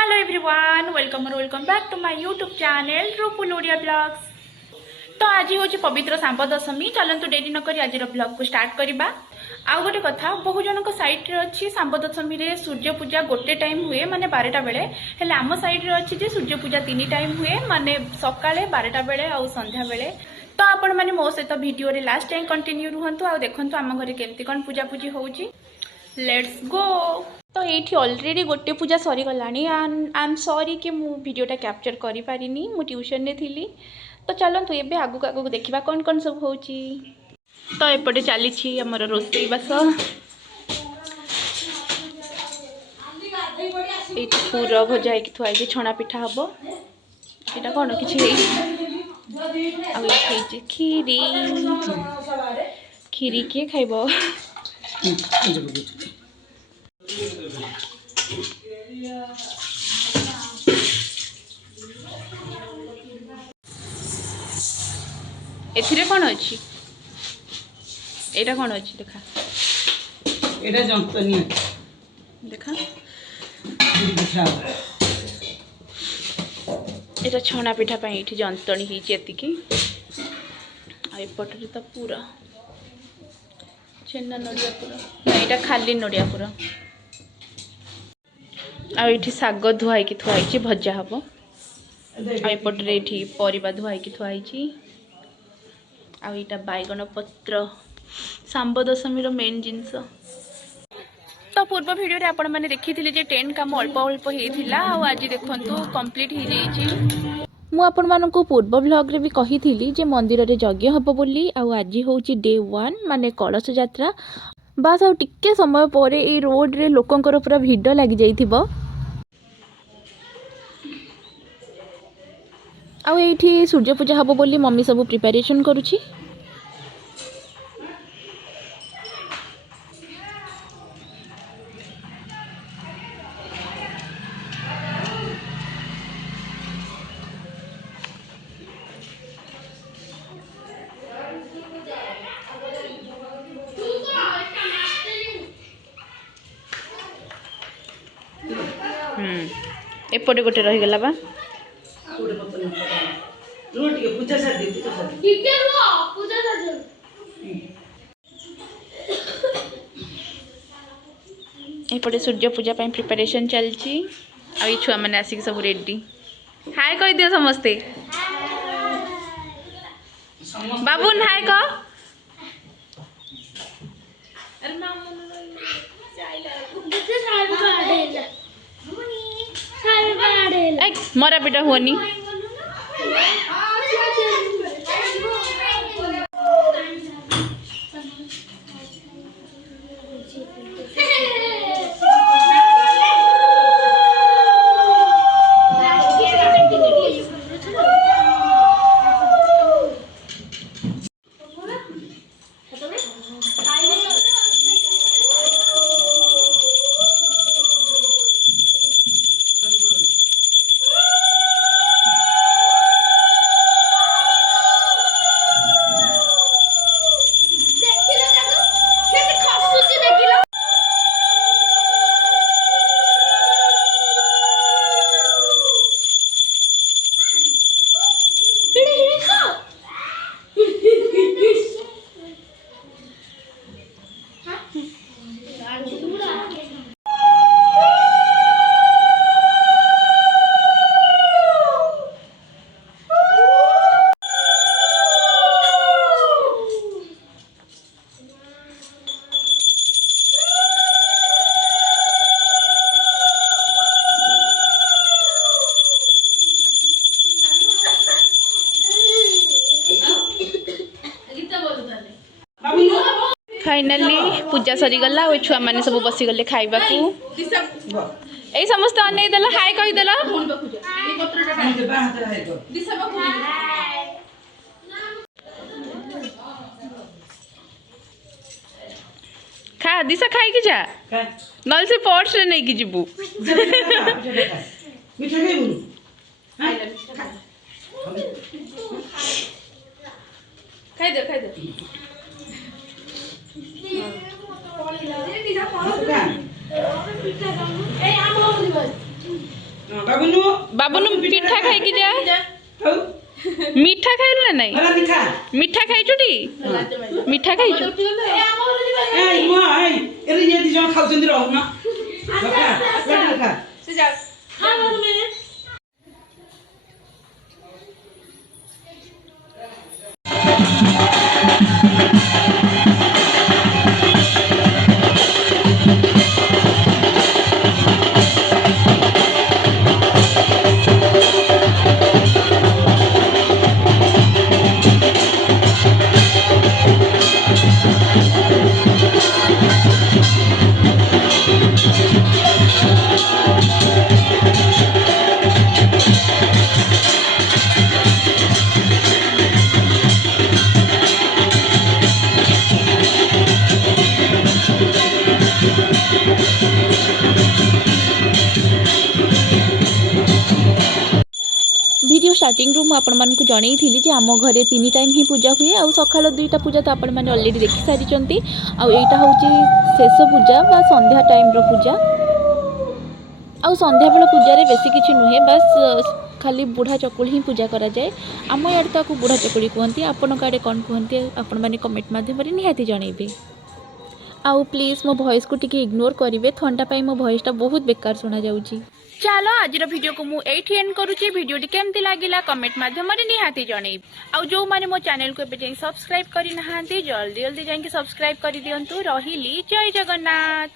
Hello everyone, welcome back to my YouTube channel Rupa Odia blogs. तो आज हूँ पवित्र सांब दशमी। चलतु डेरी नक आज ब्लॉग को स्टार्ट करवा। आउ गोटे कथा बहु जन सैड्रे अच्छी सांब दशमी रे सूर्य पूजा गोटे टाइम हुए माने 12टा बेले हेले आम सैड्रे अच्छी जे सूर्य पूजा 3 टाइम हुए माने सकाळे 12टा बेले आउ संध्या बेले। तो आपण माने मो सहित वीडियो रे लास्ट टाइम कंटिन्यू रुहंतु आ देखंतु आम घरे केमती कोन पूजा पूजी होउची। Let's go. तो ये ऑलरेडी गोटे पूजा सरी गलानी। आई एम सॉरी कि मु वीडियोटा कैप्चर करि पारिनी, मु ट्यूशन ने थिली। तो चलतु एबे आगु आगु देखिबा कोन कोन सब होउची। तो एपटे चली छी हमर रोसई बास। ए पूरा भजा कि थुआई जे छणा पिठा हबो। एटा कोन किछि हेई आ हे जे खीरी। खीरी के खाइबो? एथिरे कोन अछि? एटा कोन अछि देखा। एटा जंतनी देखा। पिठा एटा छणा पिठा पई एठी जंतनी ही जेतिकी। आ एपटरे त पूरा छेना नडिया पूरा। ना एटा खाली नडिया पूरा। आ एठी साग धुआई कि थुआई छी भजा हबो। आ एपटरे एठी परिबा धुआई कि थुआई छी। आ एटा बैगन पत्र सांब दशमी रो मेन जिंस। तो पूर्व वीडियो रे आपण माने देखिथिले जे टेंट काम अल्प अल्प हेइथिला आ आज देखंतु कंप्लीट हे जेइची। मु आपण मानकु पूर्व व्लॉग रे भी कहिथिली जे मंदिर रे यज्ञ हबो बोली। आ आज होउची डे 1 माने कलश यात्रा। बास आ टिके समय परे ए रोड रे लोकंकर पूरा भिड लागि जाइथिबो। आ एठी सूर्य पूजा हबो बोली मम्मी सब प्रिपरेशन करूची। एपटे गोटे रही गला बा। पूजा सार दे पूजा सार दे पूजा सार दे। एपटे सूर्य पूजा पई प्रिपरेशन चलची। आ ई छुआ माने आसी सब रेडी। हाय कहि दियो समस्ते। बाबून हाय क। अरे ना मन चाइला बुझे साइड का आडेला साइड का आडेला ए मरा बेटा होनी। फाइनली पूजा सरी गला। ओ छुआ माने सब बसी गले खाइबा को। ए समस्त अनै देला हाय कहि देला। खा दिशा खाई कि जा नल से पर्स रे नै कि जिबू। मिठा नै बोलू खाई दे बाबुनु पिठा खाई कि जा मीठा खाइल ना नहीं मीठा खाइछुटी मीठा खाइछु वीडियो स्टार्टिंग रू मुझे जनई थी कि आम घरे 3 टाइम ही पूजा हुए आउ सका 2टा पूजा तो आपण मैंने अलरेडी देखी सारी आईटा हूँ शेष पूजा बा संध्या टाइम रो पूजा आउ संध्या बेल पूजा रे बेसी किसी नुहे बस खाली बुढ़ा चकुली ही पूजा करा जाए आम यार बुढ़ा चकुली कहते आपण आड़े कौन कहते आपण मैंने कमेंट मध्यम निहाती जनइबे आउ प्लीज मो वॉइस को टिके इग्नोर करेंगे थंडा पाई मो वॉइसटा बहुत बेकार सुना जाउची। चलो आज वीडियो को मुझे एंड करुच्ची वीडियोटी केमती लगिला कमेंट मध्यम निहाती जनइबे आउ जो माने मो चैनल को एबे सब्सक्राइब करि नहांती जल्दी जल्दी जाके सब्सक्राइब कर दियंतु रहिली जय जगन्नाथ।